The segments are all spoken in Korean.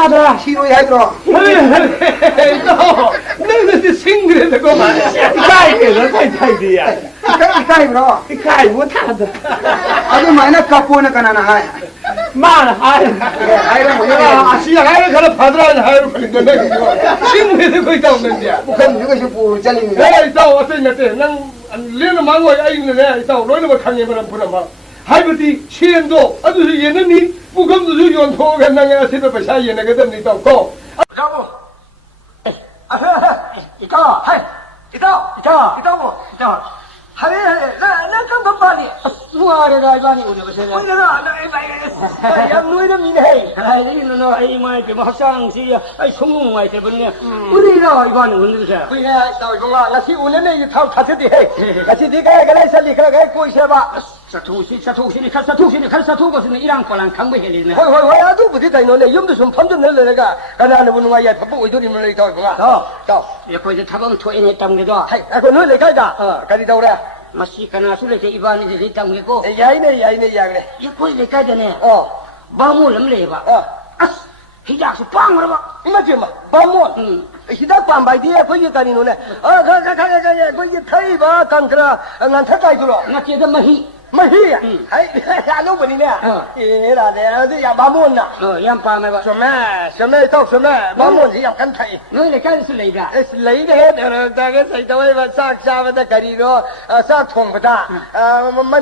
다들 시로 해들어. 너는 싱글에서 그만 이까이게 사이사이디야 이까이 bro. 이까이 못하다 아주 많이 갖고 오는 거나 하이. 많아 하이라 뭐 아시야 하이를 가라 받으라는 하이를 걸린다 싱글에서 거기 다 없는데 그럼 이것이 뭐 잘리는 내가 있어 어땠는데 난 레는 망고 아이는 내가 있어 로이는 뭐 강해버려 보라마 하이버티 시엔도 아주 얘는이 무감도 주연 토겠나가 세배 사이에 그다음 있어 고 자고. 이거 하이. 이거 뭐. 이거. 하이 나 깜깜 빨리. 누아래가 이반이 우리 그세가 오늘아 나 양로이는 미네. 아이 누나 아이 마이 그 학상시 아이 성공 마이 때문에 우리가 이반이 우리 그세 우리가 나오고가 나시 오늘은 이 타고 같이 해. 같이 네가 가라 살리 그래 고이 봐. 사토시니 칼사토 것은 이랑 거랑 강배해리네 호이 아주 부디 다이노네 염도 좀 판전 내려가 가나는 분은 와야 바쁘 오이도리면 이거 가. 자. 여기 이제 타방 토인에 땅게도 하이 아고 너네 가이다. 가리 다오라. 마시카나 술에 이반이 이제 땅게고 야이네 야그래. 여기 이제 가잖아 어. 바모를 레봐 아스 히작스 빵을 봐 이마지 마. 바모. 히다 빰바이디에 거기 가니노네. 가 거기 타이 봐. 강트라 난 타까이 들어. 나 제가 마히 마히야. 아이 아노 버니네. 에라데 아주 야 바모나. 양파매 봐什么到什么바모지 약간 타이. 너네 가는 술래가 lấy đấy ta cái thầy tôi mà sao sao mà cái gì đó sao thùng mà ta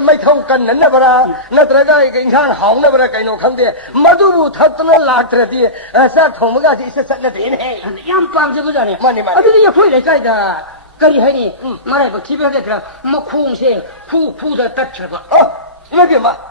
mấy thâu cần nấn là bara nó tới cái insan hỏng là bara cái nó không đi mà tu thật nó lạc rồi thì sao thùng mà cái gì sẽ là thế này 양파 좀 보자네 많이 아들이 여기 이제 가이다 거리 하니 말해 봐 집에 가더라 뭐 콩새 푸다 따쳐봐 이렇게 막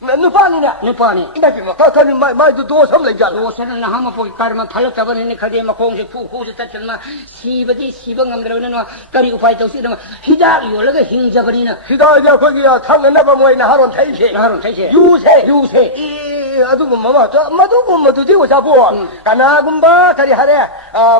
nó phá đi nè 너 봐니 이렇게 막 가까이 많이 또 섬 lấy 잖아 요새는 한번 보기 까르면 달렸다버니 가디에 막 콩새 푸다 따쳐마 시버지 시범감들어는 거리 우파이 또 쓰는 히다 요래가 힘져버리나 기다 이제 거기야 당근 나가 뭐이나 하론 태시 나름 대체 유세 이 아주 뭐마 저 마도 뭐도 되고 잡고 가나 군바 가리 하래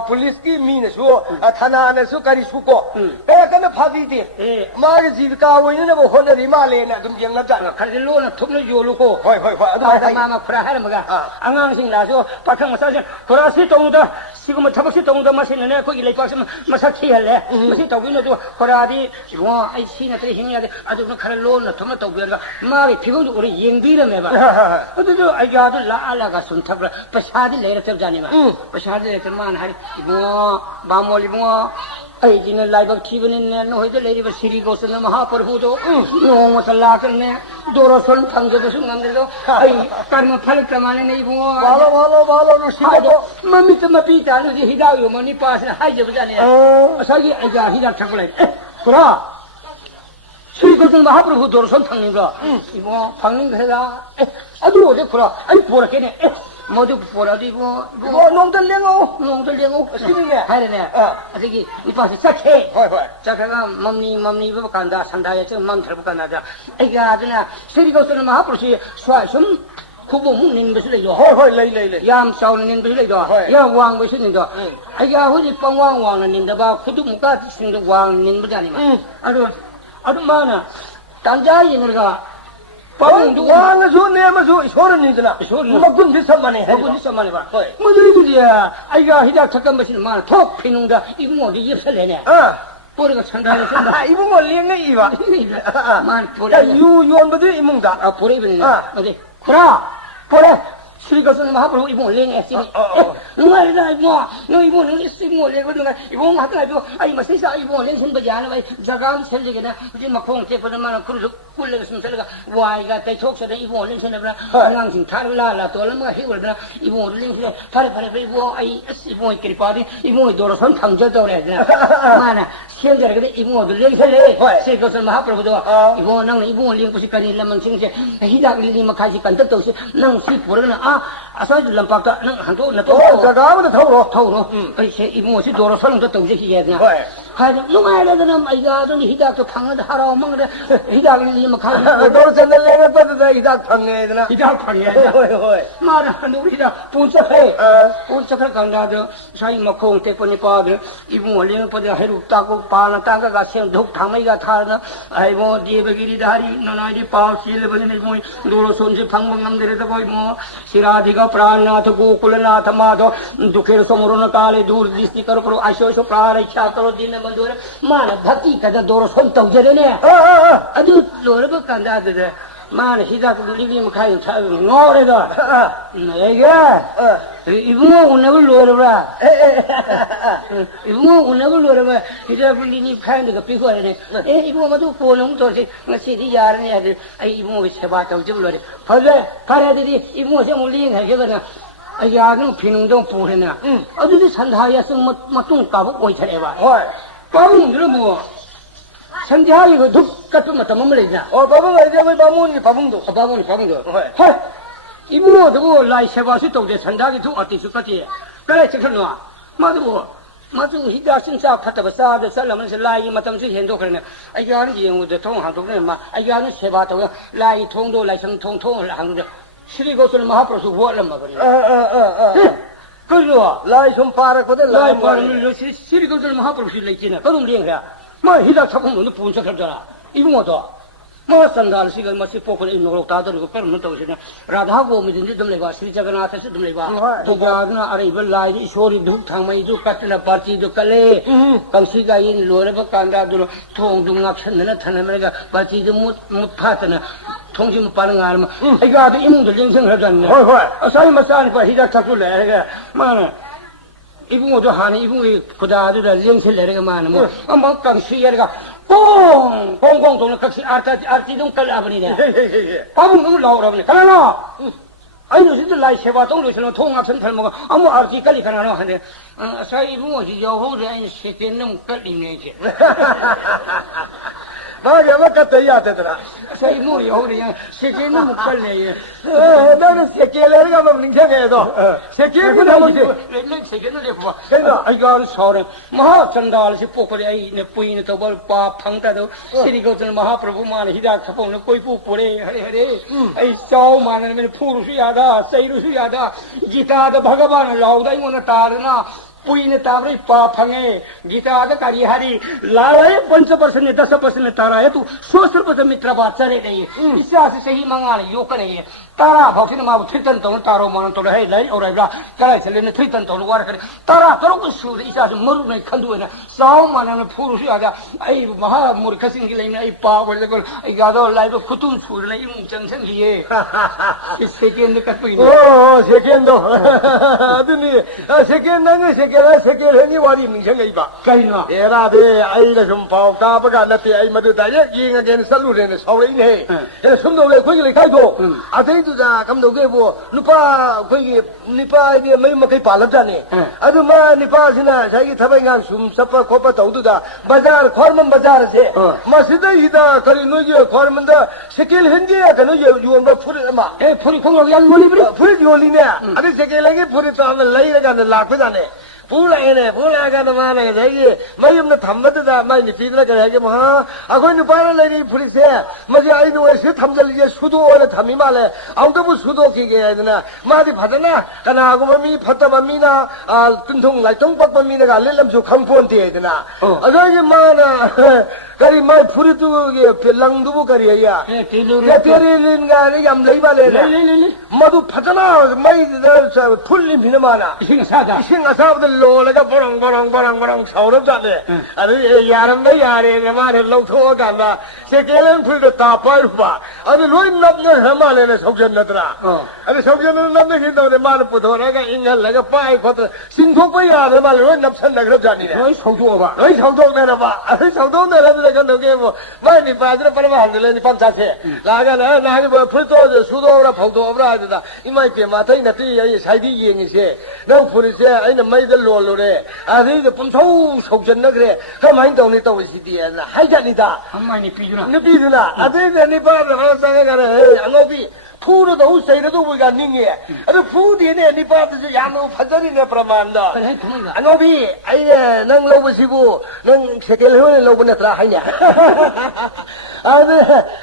police 미네수 타나네수 가리 수고 내가 파비디 마게 집가 원인은 뭐 혼자리 말레나 좀 경납잖아 칼질로는 톱을 요르고 호이 아다 마마 쿠라 하르마가 앙앙싱 나서 박항 사실 고라시 동다 지금 타박시 동다 마시는 거기 레이박스 마사키 할래 마시 도기노도 고라디 와 아이 시나들이 힘이야 돼 아주 그 칼로는 톱을 도비가 마비 피곤도 우리 잉비를 해 봐 어디도 아이가도 라알라가 손탑을 파샤디 레르 잡자니마 파샤디 레르만 하리 이모 바몰 이모 ai chỉ nên lại bậc thi bên nên nói tới lấy đi bậc sĩ có sự mà học bồi do nó mà sala cái này đồ rồi xuân thằng cho tôi xuống ngang đó ai cái mà phải cái mà này bu ballo nó xí đó mà mình tâm bị ta nó gì hidao yo mà ni pass hai giờ bây giờ này sao vậy ai giờ hidao thằng lại 그라 sĩ có sự mà học bồi đồ rồi xuân thằng này đó 이모 방님 그래라 아주 어디 그라 아이 보라 걔네 모두 보라디 뭐 농들 랭오 시리네 하이네 아저기 이 파스 착해 호이 착해가 맘니 뭐 간다 산다에 저 맘 들고 간다자 애가 아주나 시리고 쓰는 마 앞으로시 쏴좀 후보 묵는 것을 요 호이 레이 얌 싸우는 것을 요 야왕 것을 요 애가 호지 빵왕왕은 인데 봐 구두 무가 생도 왕는 거잖니 아주 많아 단자 이너가 왕은 내면서 소름이잖아. 소름 비슷만해. 비슷만해 봐. 뭐들이야. 아이가 히작 잠깐 마시는 말. 톡 피는다. 이거 뭐지 입설내네. 보리가 천장에 쓴다. 이거 뭐 랭네 이봐. 만 보리. 유언부도 이문다. 보리 입네. 어디? 그라. 보리. 수리가서는 하부로 이봉 랭했으니 누가이다 이봉 너 이봉 랭했으니 랭고 누가 이봉 하더라도 아이 뭐 세상 이봉 랭힌 거지 않아 봐 자간 셀리게나 이제 막 콩 제퍼는 만 그래서 꿀레서 살가 와이가 대촉서다 이봉 랭했나 랑싱 타르라라 돌마 히고르나 이봉 랭해 파레 이봉 아이 이봉 이끼리 빠디 이봉이 돌아선 탕저더래 마나 현재 그래 이봉도 랭해래 세거서 하부로도 이봉 능 이봉 랭고시까지 라면 칭세 히닥 링이 가지 간뜻도 능 시부르는 아사지 람박다 능 한도 나도 자가면 타오로 아이 세 이봉이 돌아 서는 것도 이제 해야 되나 하여튼 누가이라도 이가도 히다도 방어도 하라고 먹는데 히다를 뭐 가지고 도르선을 내가 빠져서 이다 방해되나 히다 방해 호이 말아 우리 히다 본척해 본척을 간다도 사이 먹고 때문에 빠들 이분 원래는 빠져 해로 따고 빠나 땅가 세운 독 당매가 타나 아이고 디베기리 다리 너나이리 파우시를 버리는 뭐 도로 손지 방방남들에서 거의 뭐 시라디가 프라나थ गोकुलनाथ माधव दुखेर समोरन काले दूर दृष्टि करो करो आशोष प्राण इच्छा करो दिन बंधुर मान भक्ति कदा दोरो 손 तौजरेने अदु लोरब कंदादे मान हिदा लिबी मखाई ngoreda 내가 이분은 오늘 로르라 이분은 오늘 로르라 이제 불리니 파인데가 비고하네 이분 모두 보는 도시 시디 야르네 아들 이분 왜 세바 좀 로르 벌레 가라들이 이분 좀 올리는 해거든 야는 비능동 보내네 어디서 산하야서 뭐좀 까고 오이차래 봐 까고 들어 산지하 이거 독 같은 거 담으려냐 바봉아 이제 왜 바봉이 바봉도 헐 이모 저거 라이 세바시 동대 산다기 두 어디 있을까지 그래 지금 놔 맞고 히다 신사 파타바사데 살라면서 라이 마tam시 현도 그러네 아이가는 이용도 통하도네 마 아이가는 세바도 라이 통도 라이성 통통을 하는데 시리고스는 마하프로스 후월란 말이야 그죠 라이 좀 파라거든 라이 파르는 시리고스는 마하프로스 레이지나 그럼 리행해 뭐 히다 작품도 분석하잖아 이모도 뭐 산달 시간 뭐 시포를 인노로 다들고 빼면 또 이제 라다하고 미든지 좀 내가 श्री जगन्नाथ से तुम लेगा तो गाना अरे बल्लाई ईश्वरी धूप थांगमई जो कटना पार्टी जो कले कंसी का इन लोरे ब कांदा दो थोंग दुंगा छनना थनमरेगा पार्टी जो मुत फातना थोंग जिम पालंगार म एगा तो इमुंग जो लिंसन हजन होय असाई मसान पर हिदा थकु लेगा माने 이붕어도 하네 이붕이 그다도 령실 내려가 마는 뭐 엄마 강시야가 꽁꽁꽁 도는 각시 아티동 깔아버리네 밥은 너무 나오라버리네 가라나 아니 진짜 라이 세바 동료처럼 통합선 탈모가 아무 아티 깔리 가나노 하네 사이 이붕어지 여호를 아니 세계는 깔리네 이제 나야 막았다 되더라 사이 뭐 여호를 세계는 깔네 나는 세계를 가면 능청해도 세계는 나머지 세계는 내고 봐 아이가 서른 महाचंडाल से पोखरे आई ने पुइन तो बल पाप फंगता दो श्री गौतम महाप्रभु मान हिदा खपों ने कोई पु पुरे हरे हरे ऐ चाव मान में पुरुष यादा सैरुष यादा गीता द भगवान लाउदाई मन तारना पुइन ताबरे पाप फंगे गीता द कार्य हरि लाए 5% ने 10% ने तारा है तू 100% मित्र बात चले नहीं इससे सही मंगाने योग नहीं तारा भक्ति मा थ्रितन तो तारो मन तो है लाई और इब्रा करा चले ने थ्रितन तो वार करे तारा करो को सूर इसा मरु नहीं खंदु ने साव माने पुरुष आजा आई महा मूर्ख सिंह की लेने आई पा बोले को आई गादो लाई तो खुतुम सूर नहीं जंक्शन किए इस सेकंड का कोई ओ सेकंड अदनी सेकंड नहीं सेकंड है नहीं वाली मिंशन गई बा कहीं ना एरा बे आई ले सम पाव का बगा नते आई मदु दाये यिंग अगेन सलु ने सावरे ने ए सुमदो ले कोई ले खाई दो अतै तुजा कमदोगे वो नुपा कोई निपा ये मै मकै पालब जाने अदु मा निपा सिना जागी थबै गान सुम सप खोप तौदुदा बाजार खरमन बाजार से मसिदा हिदा करि नोगे खरमन द सेकेल हेंगे कनो युवन ब फुरि मा ए फुरी खोंग यान मोली बरी फुरि योली ने अदु सेकेल लगे फुरि तो हम लई लगा लाख जाने पूरा का तो माने जाएगी मैं हमने थम्बत था मैं निपीदना करेंगे वहाँ अगर निपाला लेनी पुलिस है मुझे आई नो ऐसे थम चलिए सुदो और थमी माले आउट वो सुदो की गया है ना मारी फटना कना आगो मम्मी फटा मम्मी ना तुंथुंग लाइटों पक मम्मी ना गाले लम जो खम फोन दिए ना अगर ये माना करी मैं पूरी तू ये लंग दुबो करी है या तेरे लिन गाने हम नहीं वाले मधु फटना मैं फुल लिम माना इसिंग सादा लोलगा बरंग सौरभ जाते अरे यारम नहीं यारे हमारे लोग थोड़ा गाना सेकेलन फिर तापर हुआ अरे लोई नब्बे हमारे ने सौजन नतरा अरे सौजन नब्बे ही तो मान पुथोरा का इंगल लगा पाए खोत सिंधु पे यार हमारे लोई नब्सन नगर जानी है लोई सौदो ने रबा अरे सौदो ने रबा लेकिन लोगे वो मैं नहीं पाजरे पर वहाँ ले नहीं पंचा थे लागा ना लागे फिर तो सुदो और फौदो और आ जाता इमाई पे माता ही नती ये साइडी ये निसे ना पुलिस है इन्हें मैं लोरे अरे तो पुंसौ सौजन नगरे कमाइन तो नहीं तो वैसी दिया ना हाई जानी था हमारी निपीजुना अरे नहीं पार रहा था क्या करे अंगोपी 푸르도 세이도 우리가 닝게 아주 푸디네 니빠도 야노 파자리네 프라만다 그래 그만이가 아노비 아이네 능 로브시고 능 세겔을 로브네트라 하냐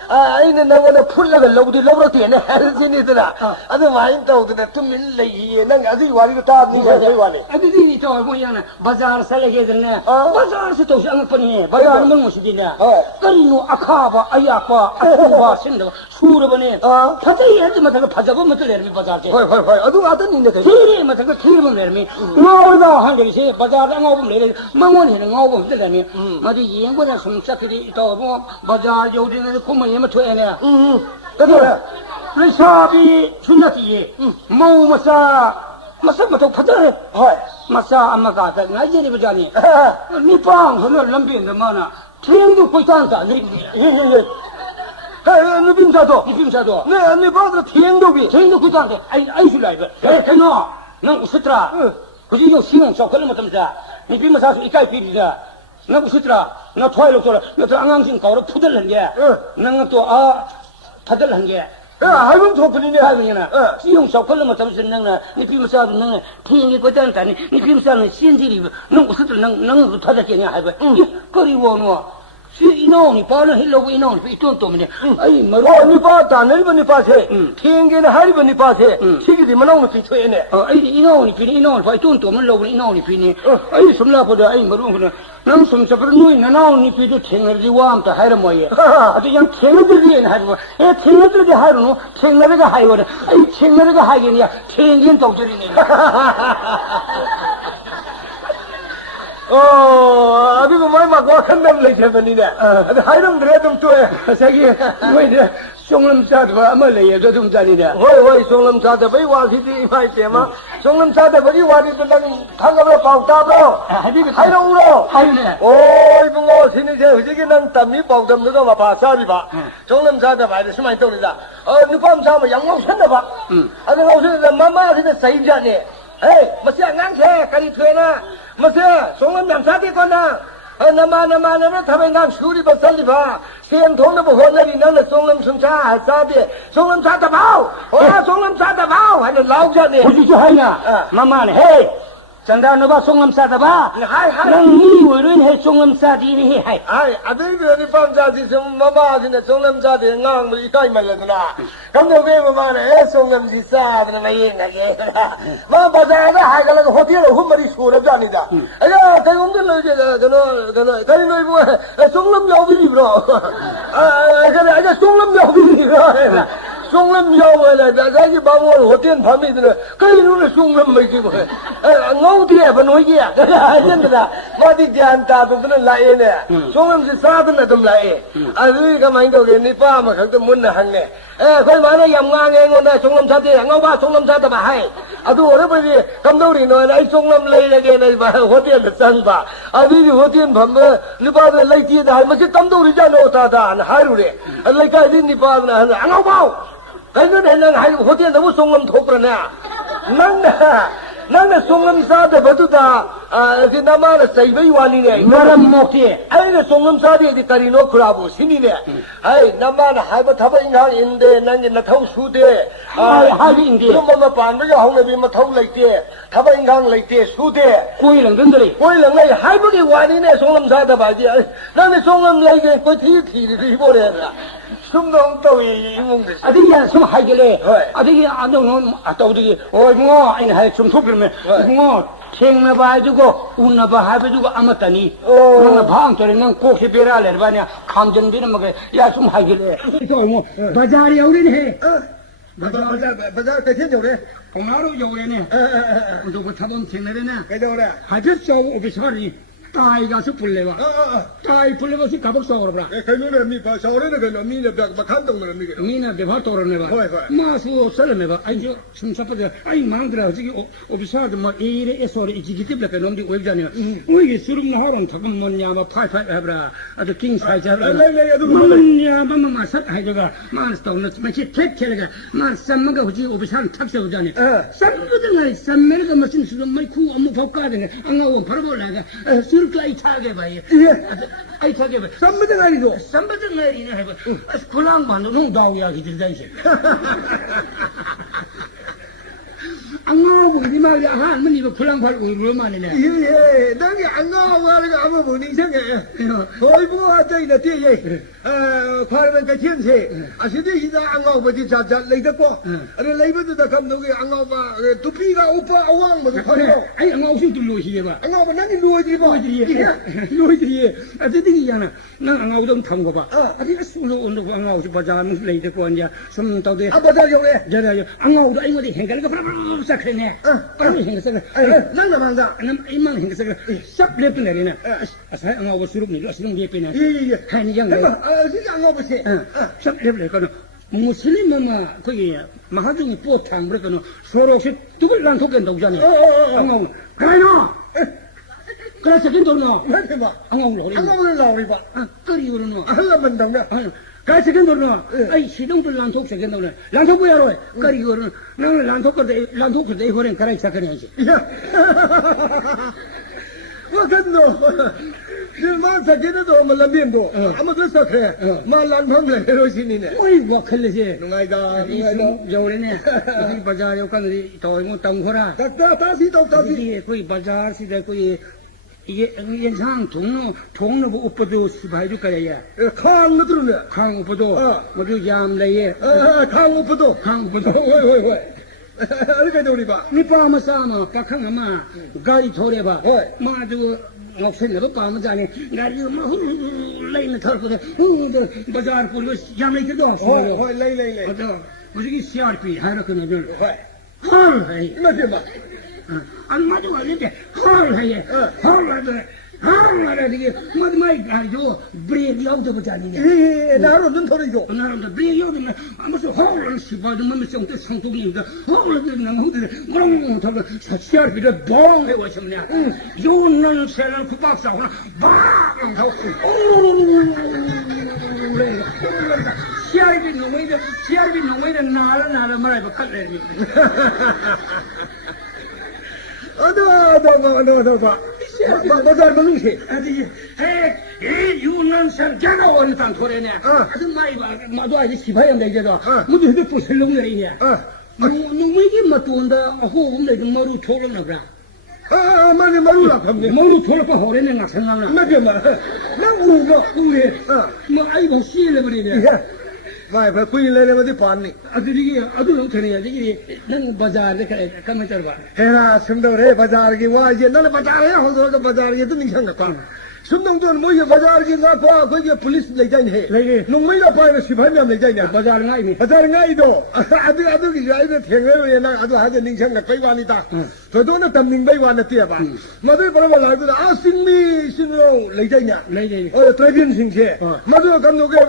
아이네 능은 풀라가 로브로티네 하지니더라 아주 많이 떠오드네 좀 레이에 능 아주 와리가 다 니가 되와네 아들이 저 뭐야나 바자르 살게들네 바자르에서 또 상관이 바자르 뭔것이냐 그리노 아카바 아야파 아쿠바 신도 수르버네 파자이 해도 맞아 파자고 못을 내미 바자르 허이 아주 아던 니네 티리 맞아 그 티리면 내미 나오다 한데시 바자르 나오면 내리 망원이는 나오면 되다니 맞아 이행보다 숨짝들이 또 바자르 요리는 고모예면 토에네 그래 리사비 춘나티 마사마도 파자르 마사 아마가 나이제리 바자니 니빵 그는 람비인데 많아 태양도 보이잖아 예예예 니빔사도 네 니빠도 태양도비 태양도 보이잖아 아이 줄라이브 그노 난 우스트라 그지 요 신은 저 걸면 못합니다 니빔사도 이까이 비비다 난 우스트라 나 토하이로 돌아 너 안강신 가오로 푸들는 게 나는 또 파들는 게 할멈 토플이네 할머니나 지용 저 걸면 못하면서 나는 니빔사도 나는 태양이 보이잖아니 니빔사는 신지리 난 우스트라 난 타자겠냐 할거 그리고 뭐 이놈이 빠는 힐러고 이놈이 이돈 또면에 아이 뭐로 니빠 다늘번 니빠세 팅게는 할번 니빠세 시기디만 나오는 피초에네 아이 이놈이 비니 이놈을 봐 이돈 또면 로고 이놈이 비니 아이 숨나보다 아이 뭐로 그래 난 숨서버 누이 나오니 비도 팅르지 와암다 하이라 뭐예 아주 그냥 팅르들이 하고 에 팅르들이 하루노 팅르가 하이거든 아이 팅르가 하이게냐 팅긴 독들이네 아주 많이 막 와칸담 레이저번이네 하이름 그래도 또해 자기 뭐 이제 송lâm 사도 아마 레이저 좀 자리네 호이 송lâm 사도 왜 와시디 마이테마 송lâm 사도 왜 와디도 난 방금에 pautabro 하이름 울어 하이네 오이 붕어 신이제 의지게 난 땀이 pautam도 마 바사리바 송lâm 사도 바이데 스마이 떠리다 누밤 사면 양왕 선다바 아주 오시는 마마한테 사이자네 에이 뭐야 낭새 까리 퇴나 뭐야 송lâm 사도 거나 나마나마나 타뱅강 슈리바 살리바 시행통도 보호나리 나는 송lâm 사대 송lâm 사다 바오 송lâm 사다 바오 하는 라우자네 보시죠 하이나 마마네 헤이 장다 너봐 송lâm 사다 봐 넌이 왜는 해 송lâm 사디니 해 아들들이 밤자지 좀 마마지네 송lâm 사대 ngang 뭐 이따이 말라구나 근데 왜 마마네 송lâm 사다는 마이나게 마 바자가 하가라고 호텔로 홈머리 수럽자니다 아야 대공들로 이제 그너 가리노이 뭐 송lâm 여비니 브로 그래 아자 송lâm 여비니 브로 송lâm 여비라 자기 방을 호텔 밤이들 가리노를 송lâm 먹이고 ngaudiya banoiya ajendra madi janta tudna laene songam se sadna tum lae adu ka main do ge nipa ma khak mun na hangne khoi ma na yam nga nge ngona 송lâm 사대 ngau ba 송lâm 사다 ba hai adu ore ba ji kam do ri no ai 송lâm lai le ge na ba hotel da sang ba adu hotel pham nipa da lai ji da ma se kam do ri ja no ta da na hai ru le lai ka ji nipa na ngau ba kai no ne na hai hotel da 송lâm thopra na nang na 나는 송lâm 사대 버두다 그 나마는 사이베이 와니네 너는 못해 아이가 송lâm 사대에 가리노 크라부 신이네 아이 나마는 하이버 타바 인강인데 난게 나타우 수대 하이인데 그러면 반부가 홍내비 뭐 타우 라이테 타바 인강 라이테 수대 꼬이는 건들이 꼬이는 날 하이버기 와니네 송lâm 사대 바지 나는 송lâm 라이게 꼬티티리 보래라 숨동 떠이 이몽들 아들이야 숨 하이길래 아들이 안동은 아따우들이 뭐 아니 하이 좀 속이면 뭐 탱나봐주고 운나봐해주고 아무따니 너는 방토리는 꼭히 베라래 봐냐 감정들은 뭐야 좀 하이길래 뭐 바자리 오래네 바자 대체 저래 공화로 요래네 누구 타본 탱나래네 그저래 하졌어 오비서리 ताई का से पुल्लेवा ताई पुल्लेवा से कबक सोर बरा 그놈의 미파 서울에는 그 놈이네 막한 동네 미게 मीना देवा तोरने बा मासु ओसल में बा आई जो सुनसपज आई मांगरा जी ओबिसाद म एरे एसोर इजिगिटिव लके नोमदी ओइ जाने ओइ सुरुम नहरन थकम मन्या मा फाइ फाइ एब्रा अद किंग साइज एब्रा मन्या बम मा सत हाइ जगा मानस तौन मा छि टेक खेलगा मान सम्मगा हुजी ओबिसान थक्से हो जाने सम्मदन नै सम्मेर का मसिन सुरुम मै खु अमु फौका देने अंगा वो फरबो लागा surga ai thage bai ai thage bai Sambat ngari do. sambat ngari ne hai as kulang bandu nung daw ya ki dirjan se angau bu di ma ya han mani ba kulang phal ul ru ma ne ne Ye, dangi anga wala amu bu ni sang hoi bu a dai na tie ye. Khwai ban ka chen se. Asidi hida anga bu di cha cha lei da ko. Are lei bu da kam no ge anga ba tu pi ga upa awang bu ko. ai angau su tu lu hi ba Anga ba nani lu ji ba. lui đi à thế thì vậy nè nó ngầu đông thầm của bà à thì số lượng nó ngầu chứ bà già nó lấy cái con nhà xong tao đi A ba da yo le. giờ đây ăn ngầu đó anh có thể hiện cái sắc này cái này hiện cái sắc Nang na mang da. năm anh mang hiện cái sắc sắp lên này nè à sai ăn ngầu số lượng này nó số lượng đẹp này Ye. hai nhân này Si anga bu se. sắp lên này con Muslim mà cái mà họ dùng bộ thang bữa cái nó số lượng sẽ tụi cái lan thuốc cái đầu ra này ăn ngầu cái nó cái second door nó Na de ba. ăn ngầu rồi Anga bu la ri ba. cái gì rồi nó Allah man dang da. cái second door nó ai sử dụng cái lan thuốc second door này lan thuốc bây giờ rồi cái gì rồi nó lan thuốc cái đấy hồi cái sắc này chứ Wa kan no. Ni ma sa ke do ma la bien do. Ama do sa khe. Ma lan phang le ro sin ni ne. ôi vợ khơi lên chứ Ngai da, ngai da. rồi đấy nè cái bazar yêu cái này tôi muốn tông hoa ra Ta si to ta si. cái cái bazar thì đây cái yên sang thùng nó bộ upado si bài du cái này Khang na tru ne. khang upado mà du jam lấy Khang up do. khang upado Hoi. Ari ka do ri ba. ni pa mà sao mà các khang mà gari thore ba Hoi. mà du ngọc sinh là pa mà ra này gari mà lấy nó thở cái bazar của nó jam lấy cái đó Hoi lei. đó mà cái CRP hay là cái nào đó Hoi. hol hay Ma de ba. anh mà du lên cái hol hay hol là cái mà mai gari du break out được cái này Na ro dun thori do. 나름대로 비교는 아무서 허를 시바도 몸에서 또 성공인가 허를 나 혼자 그런 거 사시할 비를 봉해 왔습니다. 요는 세는 국박사 하나 방 하고 시알비 농의데 나라 말아봐 칼래. Ado ba. Ba da ma lu se. 아니 에 유는 세 제가 원탄 토래네. 아주 많이 마도 아직 시바야 되게도 모두 해도 부슬렁 내리네. 농의기 맞도온다 호흡 내좀 머루 초롱나 그래. Ma ni ma lu la kham ni. 머루 초롱 호래네 나 생각나. Ma de ma. Na u do. 우리 뭐 아이고 씨를 버리네. Vai fa kui le ma de pan ni. 아들이 아들 전에 이게 난 바자르에 가면 잘 봐. Era sumdo re bazar ki wa ye na bazar ya ho do ka bazar ye tu ni chang ka. Sumdong don mo ye bazar ki na pa ko ye police le jai ne. Nong mai la pa ne sipai myam le jai ne. 바자르 나이미. Bazar ngai do. Adu ki jai ne theng le ye na adu ha de ning chang ka kai wa ni ta. To do na tam ning bai wa na tie ba. Ma de pa ba la du a sing mi sing lo le jai nya. 레이데. O tradition sing che. Ma do kam no ke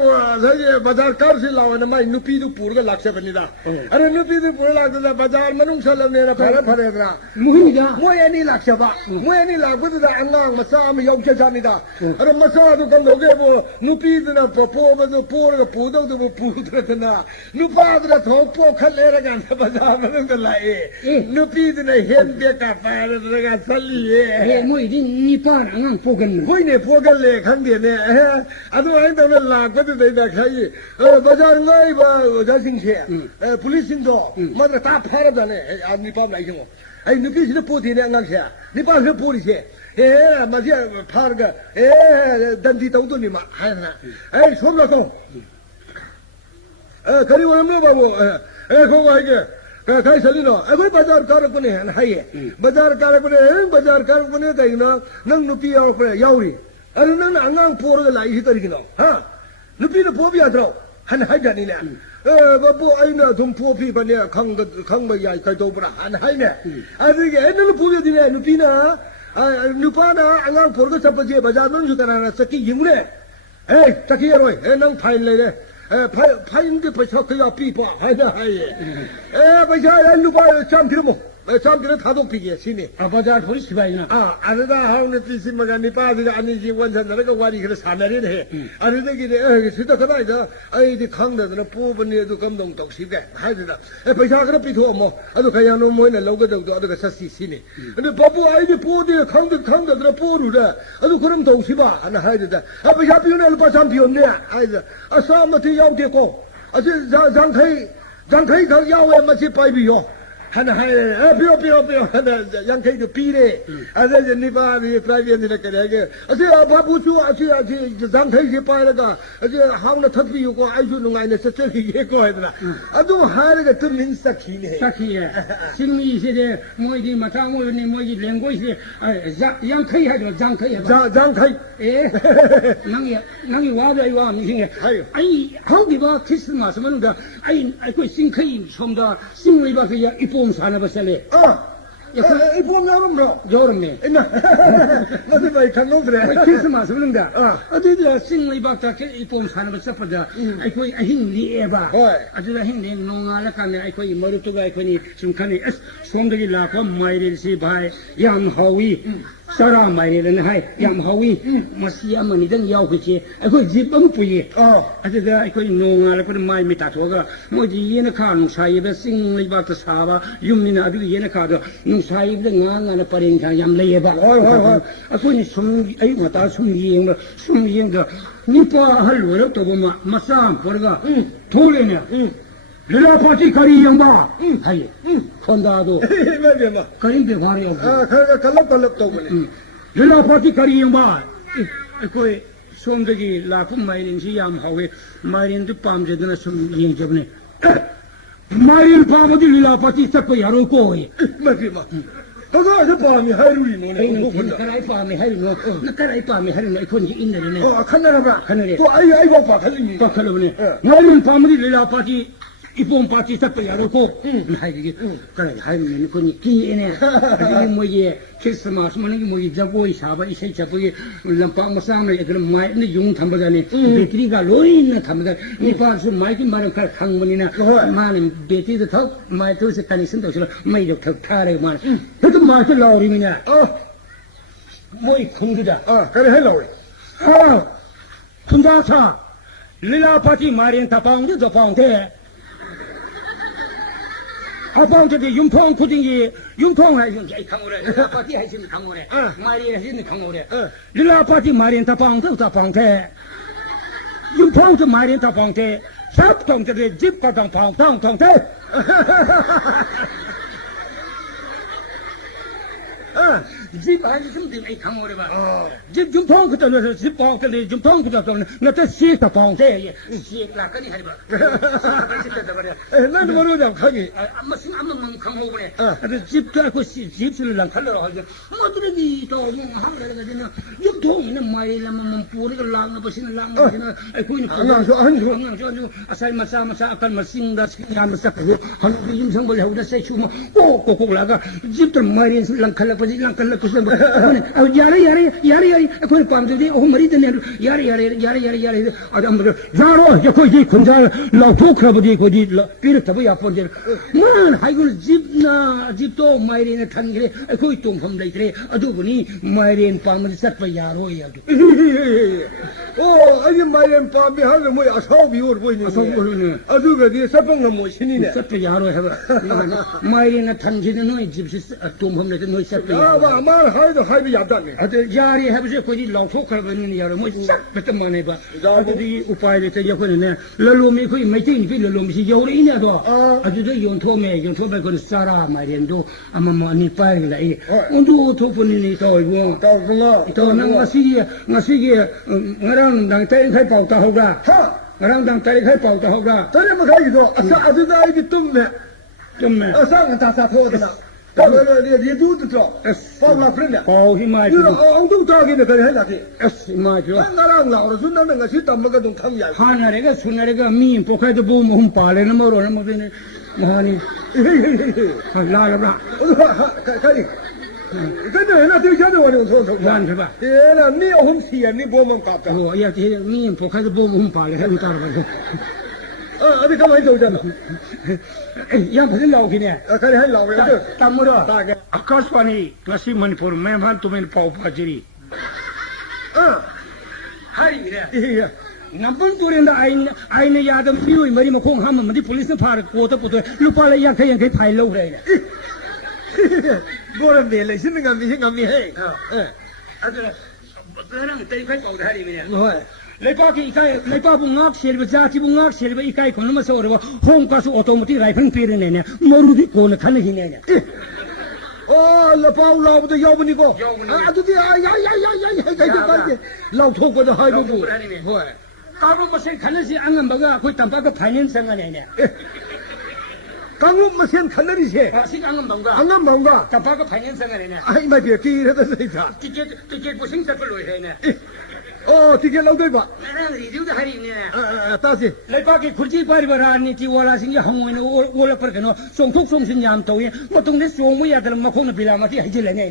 sa ye bazar kar si lawa na mai nu pi du pur ga lak se bani da. Are nu pi du pur lak da bazar manung salam ne na phara phare da. 무흠이다. Mo ye ni lak se ba. Mo ye ni lak bu da angang ma sa ma yau che cha ni da. Are ma sa du kam no ke bo nu pi du na po ba do por ga pu do du pu da na. Nu pa da tho po khat le ra ga bazar manung da la e. Nu pi du na hen be ka pa da ga sal li e. 에 뭐이디 니판 안 보겠네. Hoi ne po ga le khang de ne. Adu ai da la ko de da khai. Bazar ngai ba da sing che. Police sing do. Ma da ta phara da ne. Ni pa mai jing. Ai nu pi si po ti ne ngang che. Ni pa se po ri che. Ma je phar ga. Dan di tau do ni ma. Hai na. Ai som la ko. Kari wa me ba wo. Ko wa ge. Kai sali no. Ai bazar kar ko ne hai. Bazar kar ko ne dai na. Nang nu pi yaw pre yaw ri. Are nang angang por ga lai hi tari ki no. Ha. Nu pi no po bi atro. Han hai da ni ne. Ba po ai na thum po pi ba ne khang ba ya kai do bra. Han hai ne. Ari ge nu po bi di ne nu pi na. Nu pa na angang por ga sap je bazar man ju ta na saki yim le. Saki roi. Nang phai le le. Phai ke pa chok ya pi pa. Hai na hai. Ba ja nu pa cham thir mo. 참기는 다도 비게 시니. 아버지가 돌이 시바이나. 아르다 하우는 비시마가니 빠지가 아니지 원산나가 와리 그래 사면이네. 아르다 기대 시다 그나이다. 아이디 강다는 부분에도 감동 독시게. 하이다. 배사 그래 비토 뭐. 아도 그냥 너 뭐네 로거도 아도 사시 시니. 근데 바부 아이디 보디 강다들 보루다. 아도 그럼 독시바 하나 하이다. 배사 비오네 바참 비오네. 하이다. 아싸마티 야우게고. 아지 장카이 가 야외 마치 바이비요. 하나 비어 하나 양케이도 비래 아저 니바비 프라이빗이라 그래 아저 바부주 아저 장케이 빠라가 아저 하우나 탑비고 아이주 농아이네 서처리 예고 하더라 아도 하르가 뜬 사키네 사키에 신미 시대 뭐이디 마타모니 뭐이 랭고이시 양케이 하죠 장케이 장카이 에 낭이 와도 와 미싱에 아니 한기바 크리스마스 뭐는가 아이 그 신케이 좀다 신리바서 이쁨 사나 버설레 이쁨 여름로 여름에 나도 봐 kanong 그래 크리스마스 뭐는가 어디다 신리바서 이쁨 사나 버설다 아이고 아힌리에바 아주다 힌리 농아라 카메 아이고 머루투가 아이고니 숨카니 손들이 라고 마이르시 바이 양하위 사라 마이르는 하이 양하위 마시야만이든 야우치 아이고 집범 뿌이 아주다 아이고 농아라 그 마이 미타토가 뭐지 얘네 칸 사이베 신리바서 사바 유미나 아주 얘네 카도 사이베 나나나 빠링카 얌레예바 아소니 숨 아이 마타 숨이행도 니빠 할로로 또 보면 마삼 버가 돌레냐 릴라파티 가리 양바 하이 콘다도 맞아 가림베 화리요 kalap to bone 릴라파티 가리 양바 거의 손들이 라품 마이린시 얌 하웨 마이린도 밤제드나 숨 이행접네 마이린 밤어디 릴라파티 싹고 야로 꼬이 맞아 그거 저 밤이 하루이네 카라이 밤이 하루노 카라이 밤이 하루노 이콘지 인데네 칸나라 봐 하늘에 또 아이 봐 가지니 bakkalabne marin pamadi lila pati ipom pati sakpa yaroko haigi kare haimi ni koni ki ene agi moye christmas managi moye jagoi saba isai chapoi lampa masam le ekram mai ni yung thambaga ni betri ga loin na thambaga ni pa su mai ki maran kar khangmani na manin beti da thak mai to se kanisin to mai jok thak thare man to ma se lauri mi na moi khungda kare hello ha thunda cha lila pati marin tapang de tapang te 아빠한테 윤평 코딩이 윤평 하이신 강오래 아빠티 하이신 강오래 마리 하이신 강오래 릴라 아빠티 마린 타방도 타방테 윤평도 마린 타방테 삽통테 집 가당 방방통테 집 하이신 데 강오래 봐 집 윤평 그때는 집 방때 윤평 그때는 나한테 시타 방테 시 라까지 하리 봐 나도 모르잖아 가지 아무슨 아무만 강호그래 그래서 집도 알고 집을 랑 칼로 하죠 뭐들이 또 하는 거는 육동이는 마이라만 뿌리가 랑나 버시는 랑나 버시는 아이고 저 아사이 마사 아까 마싱다 신야마사 그 한국 임성벌 하고다 세추마 꼭꼭 라가 집들 마이는 랑 칼로 버시 랑 칼로 버시 야래 그 밤들이 오 머리드네 야래 아담 자로 여기 군자 라토크라버디 거기 비르 타고 야포데 뭐 하이글 집도 마이린에 탄게 거기 똥섬 레이트레 아주분이 마이린 밤을 싹바 야로야 오 아니 마이린 밤이 하면 뭐 아사비 오르 보이네 아주가디 사병은 뭐 신이네 싹바 야로 해봐 마이린에 탄지는 너희 집시 똥섬 레이트 너희 싹바 말 하이도 하이비 야다네 아주 야리 해보지 거기 라토크라버니 야로 뭐 싹바 만해 봐 아주디 우파이레 때 여거는 랄로미 거기 메이팅 그 랄로미 요리네도 아주도 용토배 그 사라 마이렌도 아마마니 파이라 이 온도 토분이 또이고 또 나시게 나랑 당 때리khai pauta hoga 나랑 당 때리khai pauta hoga तने म खाइदो अजुदा आइदि तुमने असा तासा फोदना ये दूध तो पावला फ्रेंड पाव ही माइ you ông 타기네 그래 해야지 에스 마죠 나랑 나로 순나는 것이 담마가 동 탐이야 하나래가 순나래가 미 포카도 보면 홈 발에는 뭐로는 뭐 되네 뭐하니 라라라 가리 근데 나 되게 자주 와는 소소 난 해봐 얘나 네 homsi야 네 보면 깝다 야, 미 포카도 보면 홈 발에 해도 따라가죠 อันนี้ก็ไม่ถูกจัง ยังพันเราขี้เนี่ย ใครให้เราไปเด้อ ตามมือด้วย ตาแก อาคาสวานีกลาสีมณีปูร์แม่พันตุเมนปาวพาจิรี ให้เนี่ย อีก Nampun kurinda aina yadam piu mari makong ham mandi police par kota puto lupa la yang kai phai lo re กูระเบียเลยฉันงานมีฉันงานมีให้ada berang tai kai kau hari ni โอ้ย lepa ki ikai lepa bu ngak selba jati bu ngak selba ikai kon ma so re hong ka su automatic rifle pir ne ne moru di ko na khan hi ne ne โอ้ละเปาเราจะยอมนี่ก็อ่ะดูดิยใครจะไปเราทุกคนจะให้ดูโอ้ย karu ma se khan si angam baga koi tampa ka finance sang ne ne กังลุมาเสียนขันนั่นดิเช่ si angam bangga อังงั้นมองว่า tampa ka finance sang ne ne ไอ้ไม่เบียกีแล้วจะใส่ขาด ticket bu sing sa ko lo he ne โอ้ที่แกเราด้วยปะ review da hari ne ตาสิ lepa ki khurji pari barani ti wala sing ya hong ne wala par ke no song thuk song sin yam to ye mo tung ne so mo ya dal ma khong na bila ma ti hai je le ne